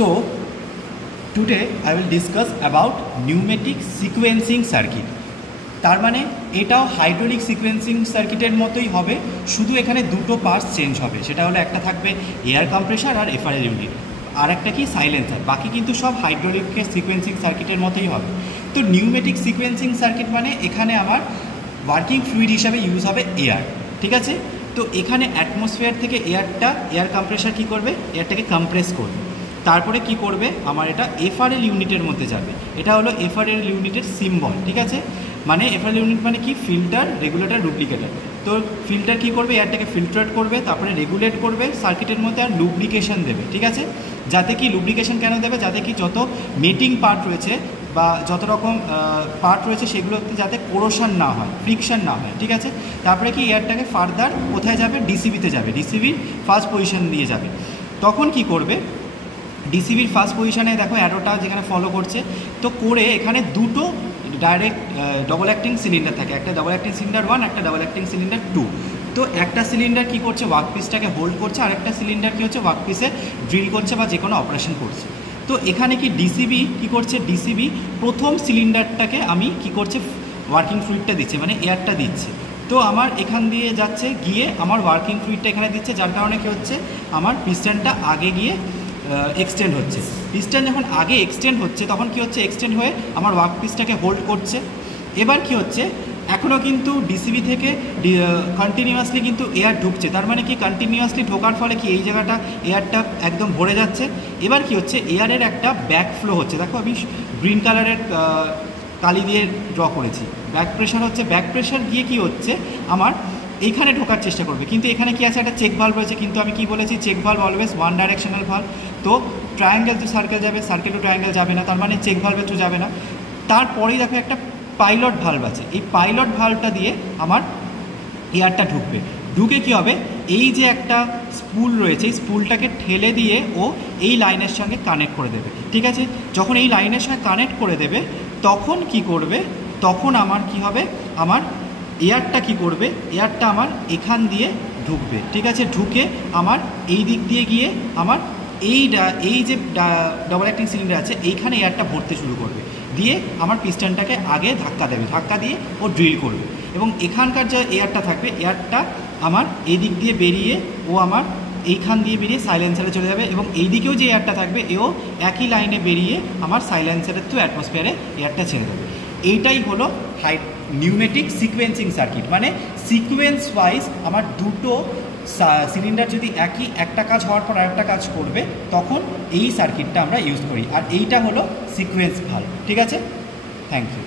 So today I will discuss about pneumatic sequencing circuit. তার মানে এটাও হাইড্রোলিক সিকোয়েন্সিং সার্কিটের মতোই হবে, শুধু এখানে দুটো পার্টস চেঞ্জ হবে। সেটা হলো একটা থাকবে এয়ার কম্প্রেসার আর এফআরএল ইউনিট, আর একটা কি সাইলেন্সার। বাকি কিন্তু সব হাইড্রোলিকের সিকোয়েন্সিং সার্কিটের মতোই হবে। তো নিউমেটিক সিকোয়েন্সিং সার্কিট মানে এখানে আমার ওয়ার্কিং ফ্লুইড হিসাবে ইউজ হবে এয়ার, ঠিক আছে। তো এখানে অ্যাটমসফিয়ার থেকে এয়ার কম্প্রেসার কী করবে, এয়ারটাকে কম্প্রেস করবে, তারপরে কি করবে আমার এটা এফআরএল ইউনিটের মধ্যে যাবে। এটা হলো এফআরএল ইউনিটের সিম্বল, ঠিক আছে। মানে এফআরএল ইউনিট মানে কি, ফিল্টার, রেগুলেটর, ডুপ্লিকেটর। তো ফিল্টার কি করবে, এয়ারটাকে ফিল্টার করবে, তারপরে রেগুলেট করবে সার্কিটের মধ্যে, আর লুব্রিকেশন দেবে, ঠিক আছে। যাতে কি লুব্রিকেশন কেন দেবে, যাতে কি যত মেটিং পার্ট রয়েছে বা যত রকম পার্ট রয়েছে সেগুলোতে যাতে কোরোশন না হয়, ফ্রিকশন না হয়, ঠিক আছে। তারপরে কি এয়ারটাকে ফার্দার কোথায় যাবে, ডিসিবিতে যাবে, ডিসিবির ফার্স্ট পজিশন দিয়ে যাবে। তখন কি করবে, ডিসিবির ফার্স্ট পজিশনে দেখো অ্যারোটা যেখানে ফলো করছে, তো করে এখানে দুটো ডাইরেক্ট ডবল অ্যাক্টিং সিলিন্ডার থাকে, একটা ডবল অ্যাক্টিং সিলিন্ডার 1, একটা ডবল অ্যাক্টিং সিলিন্ডার 2। তো একটা সিলিন্ডার কি করছে, ওয়ার্কপিসটাকে হোল্ড করছে, আর একটা সিলিন্ডার কি হচ্ছে, ওয়ার্কপিসে ড্রিল করছে বা যে কোনো অপারেশন করছে। তো এখানে কি ডিসিবি কি করছে, ডিসিবি প্রথম সিলিন্ডারটাকে আমি কি করছে, ওয়ার্কিং ফ্লুইডটা দিচ্ছে, মানে এয়ারটা দিচ্ছে। তো আমার এখান দিয়ে যাচ্ছে, গিয়ে আমার ওয়ার্কিং ফ্লুইডটা এখানে দিচ্ছে, যার কারণে কি হচ্ছে, আমার পিস্টনটা আগে গিয়ে এক্সটেন্ড হচ্ছে। পিস্টন যখন আগে এক্সটেন্ড হচ্ছে তখন কি হচ্ছে, এক্সটেন্ড হয়ে আমার ওয়ার্ক পিসটাকে হোল্ড করছে। এবার কি হচ্ছে, এখনও কিন্তু ডিসিবি থেকে কন্টিনিউয়াসলি কিন্তু এয়ার ঢুকছে। তার মানে কি, কন্টিনিউয়াসলি ঢোকার ফলে কি এই জায়গাটা এয়ারটা একদম ভরে যাচ্ছে। এবার কি হচ্ছে, এয়ারের একটা ব্যাক ফ্লো হচ্ছে। দেখো আমি গ্রিন কালারের কালি দিয়ে ড্র করেছি। ব্যাক প্রেশার হচ্ছে, ব্যাক প্রেশার গিয়ে কি হচ্ছে, আমার এইখানে ঢোকার চেষ্টা করবে। কিন্তু এখানে কি আছে, একটা চেক ভালভ রয়েছে, কিন্তু আমি কি বলেছি, check valve always one directional valve. তো ট্রায়াঙ্গেল টু সার্কেল যাবে, সার্কেল টু ট্রায়াঙ্গেল যাবে না, তার মানে চেক ভালভে তো যাবে না। তারপরেই দেখো একটা পাইলট ভালভ আছে, এই পাইলট ভালভটা দিয়ে আমার এয়ারটা ঢুকবে। ঢুকে কি হবে, এই যে একটা স্পুল রয়েছে, এই স্পুলটাকে ঠেলে দিয়ে ও এই লাইনের সঙ্গে কানেক্ট করে দেবে, ঠিক আছে। যখন এই লাইনের সঙ্গে কানেক্ট করে দেবে তখন কি করবে, তখন আমার কি হবে, আমার এয়ারটা কি করবে, এয়ারটা আমার এখান দিয়ে ঢুকবে, ঠিক আছে। ঢুকে আমার এই দিক দিয়ে গিয়ে আমার এই যে ডবল অ্যাক্টিং সিলিন্ডার আছে এইখানে এয়ারটা ভরতে শুরু করবে, দিয়ে আমার পিস্টনটাকে আগে ধাক্কা দেবে, ধাক্কা দিয়ে ও ড্রিল করবে। এবং এখানকার যে এয়ারটা থাকবে, এয়ারটা আমার এই দিক দিয়ে বেরিয়ে ও আমার এইখান দিয়ে বেরিয়ে সাইলেন্সারে চলে যাবে, এবং এই দিকেও যে এয়ারটা থাকবে এও একই লাইনে বেরিয়ে আমার সাইলেন্সারের থ্রু অ্যাটমসফিয়ারে এয়ারটা ছেড়ে দেবে। এইটাই হলো নিউমেটিক সিকোয়েন্সিং সার্কিট। মানে সিকোয়েন্স ওয়াইজ আমার দুটো সিলিন্ডার যদি একটা কাজ হওয়ার পর আরেকটা কাজ করবে, তখন এই সার্কিটটা আমরা ইউজ করি। আর এইটা হলো সিকোয়েন্স ভালভ, ঠিক আছে। Thank you.